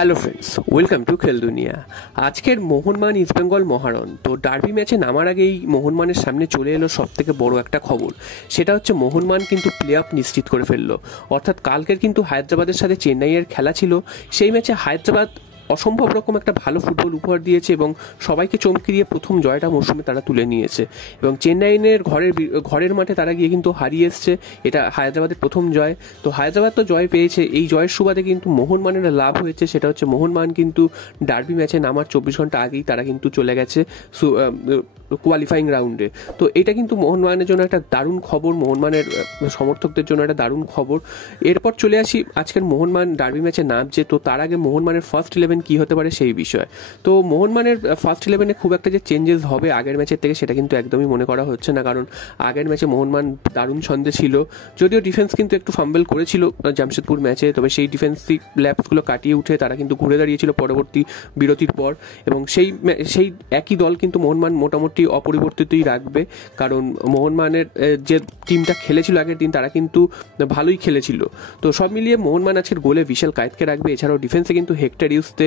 Hello friends, welcome to খেল দুনিয়া। আজকের মোহনবাগান ইস্টবেঙ্গল মহারণ তো ডার্বি ম্যাচে নামার আগেই মোহনবাগানের সামনে চলে এলো সব থেকে বড় একটা খবর। সেটা হচ্ছে মোহনবাগান কিন্তু প্লে অফ নিশ্চিত করে ফেললো। অর্থাৎ কালকের কিন্তু হায়দ্রাবাদের সাথে চেন্নাইয়ের খেলা ছিল। সেই ম্যাচে হায়দ্রাবাদ অসম্ভব রকম একটা ভালো ফুটবল উপহার দিয়েছে এবং সবাইকে চমকে দিয়ে প্রথম জয়টা মৌসুমে তারা তুলে নিয়েছে এবং চেন্নাইয়ের ঘরের মাঠে তারা গিয়ে কিন্তু হারিয়ে এসছে। এটা হায়দ্রাবাদের প্রথম জয়। তো হায়দ্রাবাদ তো জয় পেয়েছে, এই জয়ের সুবাদে কিন্তু মোহনবাগানের লাভ হয়েছে। সেটা হচ্ছে মোহনবাগান কিন্তু ডার্বি ম্যাচে নামার 24 ঘন্টা আগেই তারা কিন্তু চলে গেছে কোয়ালিফাইং রাউন্ডে। তো এটা কিন্তু মোহনবাগানের জন্য একটা দারুণ খবর, মোহনবাগানের সমর্থকদের জন্য একটা দারুণ খবর। এরপর চলে আসি আজকের মোহনবাগান ডার্বি ম্যাচে নামছে। তো তার আগে মোহনবাগানের ফার্স্ট 11 কি হতে পারে সেই বিষয়। তো মোহনবাগানের ফার্স্ট 11-এ খুব একটা যে চেঞ্জেস হবে আগের ম্যাচের থেকে সেটা কিন্তু একদমই মনে করা হচ্ছে না, কারণ আগের ম্যাচে মোহনবাগান দারুণ ছন্দে ছিল। যদিও ডিফেন্স কিন্তু একটু ফাম্বেল করেছিল জামশেদপুর ম্যাচে, তবে সেই ডিফেন্সিভ ল্যাপসগুলো কাটিয়ে উঠে তারা কিন্তু ঘুরে দাঁড়িয়েছিল পরবর্তী বিরতির পর। এবং সেই একই দল কিন্তু মোহনবাগান মোটামুটি অপরিবর্তিতই রাখবে, কারণ মোহনবাগানের যে টিমটা খেলেছিল আগের দিন তারা কিন্তু ভালোই খেলেছিল। তো সব মিলিয়ে মোহনবাগান আজকের গোলে বিশাল কায়েতকে রাখবে। এছাড়াও ডিফেন্সে কিন্তু হেক্টর ইউসতে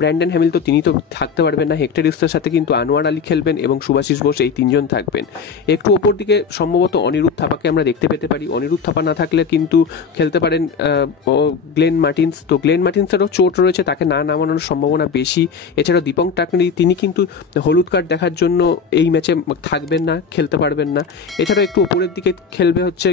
ব্র্যান্ডন হ্যামিল, তো তিনি তো থাকতে পারবেন না। হেক্টর ইউসের সাথে কিন্তু আনোয়ার আলী খেলবেন এবং সুভাশিস বোস, এই তিনজন থাকবেন। একটু ওপর দিকে সম্ভবত অনিরুদ্ধ থাপাকে আমরা দেখতে পেতে পারি। অনিরুদ্ধ থাপা না থাকলে কিন্তু খেলতে পারেন গ্লেন মার্টিন্স। তো গ্লেন মার্টিন্সেরও চোট রয়েছে, তাকে না নামানোর সম্ভাবনা বেশি। এছাড়াও দীপক টাকনি, তিনি কিন্তু হলুদ কার্ড দেখার জন্য এই ম্যাচে থাকবেন না, খেলতে পারবেন না। এছাড়াও একটু ওপরের দিকে খেলবে হচ্ছে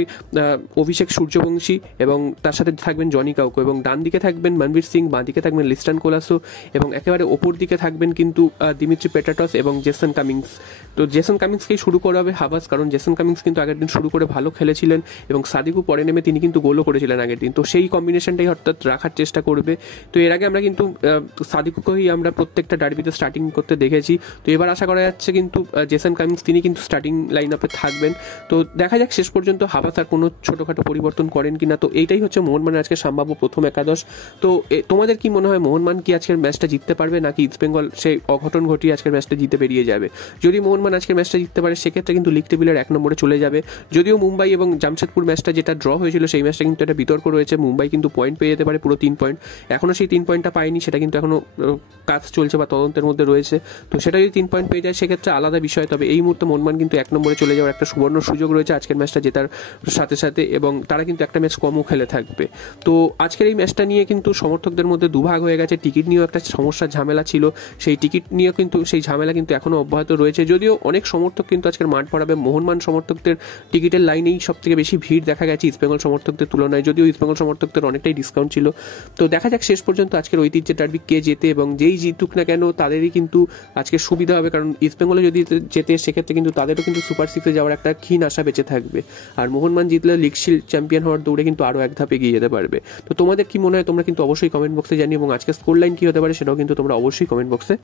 অভিষেক সূর্যবংশী এবং তার সাথে থাকবেন জনি কাউকো, এবং ডান দিকে থাকবেন মনবীর সিং, বাঁ দিকে থাকবেন লিস্টান কোলাসো, এবং একেবারে ওপর দিকে থাকবেন কিন্তু দিমিত্রি পেটাটস এবং জেসন কামিংস। তো জেসন কামিংসকেই শুরু করা হবে হাবাস, কারণ জেসন কামিংস কিন্তু আগের দিন শুরু করে ভালো খেলেছিলেন এবং সাদিকু পরে নেমে তিনি কিন্তু গোলও করেছিলেন আগের দিন। তো সেই কম্বিনেশনটাই অর্থাৎ রাখার চেষ্টা করবে। তো এর আগে আমরা কিন্তু সাদিকুকেই আমরা প্রত্যেকটা ডার্বিতে স্টার্টিং করতে দেখেছি। তো এবার আশা করা যাচ্ছে কিন্তু জেসন কামিংস তিনি কিন্তু স্টার্টিং লাইন আপে থাকবেন। তো দেখা যাক শেষ পর্যন্ত হাবাস আর কোনো ছোটোখাটো পরিবর্তন করেন কিনা। তো এইটাই হচ্ছে মোহনবাগানের আজকে সম্ভাব্য প্রথম একাদশ। তো তোমাদের কি মনে হয়, মোহনবাগান কি আজকের ম্যাচটা জিততে পারবে, নাকি ইস্টবেঙ্গল সেই অঘটন ঘটিয়ে আজকের ম্যাচটা জিতে বেরিয়ে যাবে? যদি মোহনবাগান আজকের ম্যাচটা জিততে পারে সেক্ষেত্রে কিন্তু লিগ টেবিলের 1 নম্বরে চলে যাবে। যদিও মুম্বাই এবং জামশেদপুর ম্যাচটা যেটা ড্র হয়েছিল সেই ম্যাচটা কিন্তু একটা বিতর্ক রয়েছে। মুম্বাই কিন্তু পয়েন্ট পেয়ে যেতে পারে পুরো 3 পয়েন্ট, এখনও সেই 3 পয়েন্টটা পায়নি, সেটা কিন্তু এখনও কাজ চলছে বা তদন্তের মধ্যে রয়েছে। তো সেটা যদি 3 পয়েন্ট পেয়ে যায় সেক্ষেত্রে আলাদা বিষয়। তবে এই মুহূর্তে মোহনবাগান কিন্তু 1 নম্বরে চলে যাওয়ার একটা সুবর্ণ সুযোগ রয়েছে আজকের ম্যাচটা জেতার সাথে সাথে, এবং তারা কিন্তু একটা ম্যাচ কমও খেলে থাকবে। তো আজকের এই ম্যাচটা নিয়ে কিন্তু সমর্থকদের মধ্যে দুভাগ হয়ে গেছে। টিকিট নিয়েও একটা সমস্যার ঝামেলা ছিল, সেই টিকিট নিয়েও কিন্তু সেই ঝামেলা কিন্তু এখনও অব্যাহত রয়েছে। যদিও অনেক সমর্থক কিন্তু আজকের মাঠ ভরাবে। মোহনবাগান সমর্থকদের টিকিটের লাইনেই সব থেকে বেশি ভিড় দেখা গেছে ইস্টবেঙ্গল সমর্থকদের তুলনায়, যদিও ইস্টবেঙ্গল সমর্থকদের অনেকটাই ডিসকাউন্ট ছিল। তো দেখা যাক শেষ পর্যন্ত আজকের ঐতিহ্যের ডার্বি কে জেতে, এবং যেই জিতুক না কেন তাদেরই কিন্তু আজকে সুবিধা হবে, কারণ ইস্টবেঙ্গলে যদি জেতে সেক্ষেত্রে কিন্তু তাদেরও কিন্তু সুপার 6-এ যাওয়ার একটা ক্ষীণ আশা বেঁচে থাকবে। আর মোহনবাগান জিতলে লিগ শিল্ড চ্যাম্পিয়ন হওয়ার দৌড়ে কিন্তু আরও এক ধাপ এগিয়ে যেতে পারবে। তো তোমাদের কি মনে হয় তোমরা কিন্তু অবশ্যই কমেন্ট বক্সে জানিও, এবং আজকে স্কোর লাইন কী হতে পারে সেটাও কিন্তু তোমরা অবশ্যই কমেন্ট বক্সে